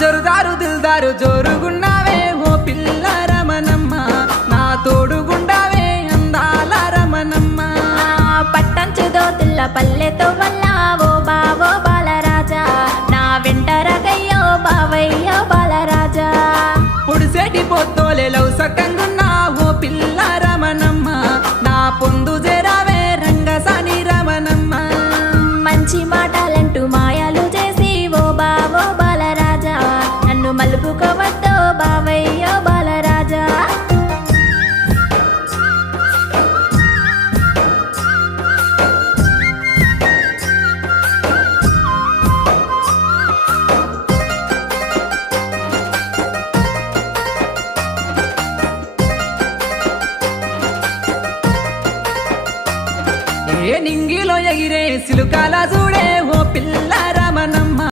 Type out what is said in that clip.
జరుదారు దిల్దారు జోరుగున్నావే ఓ పిల్ల రమణమ్మ నా తోడుగుండావే అందాల రమణమ్మ పట్టంచు దోతుల్ల పల్లెతో వల్ల ఓ బావో బాలరాజా నా వెంటరగయ్యో బావయ్యో బాలరాజా పుడిసేటి పొద్దోలే లవ్ సక్కంగున్నా ఓ పిల్ల రమణమ్మ నా పొందు జరావే రంగసాని రమణమ్మ మంచి మాటలంటూ మాయాలు చేసి ఓ బావో బాలరాజా నన్ను మలుపుకోవద్దో బావయ్యో బాలరాజా ఏ నింగిలో ఎగిరే సిలుకాల చూడే ఓ పిల్ల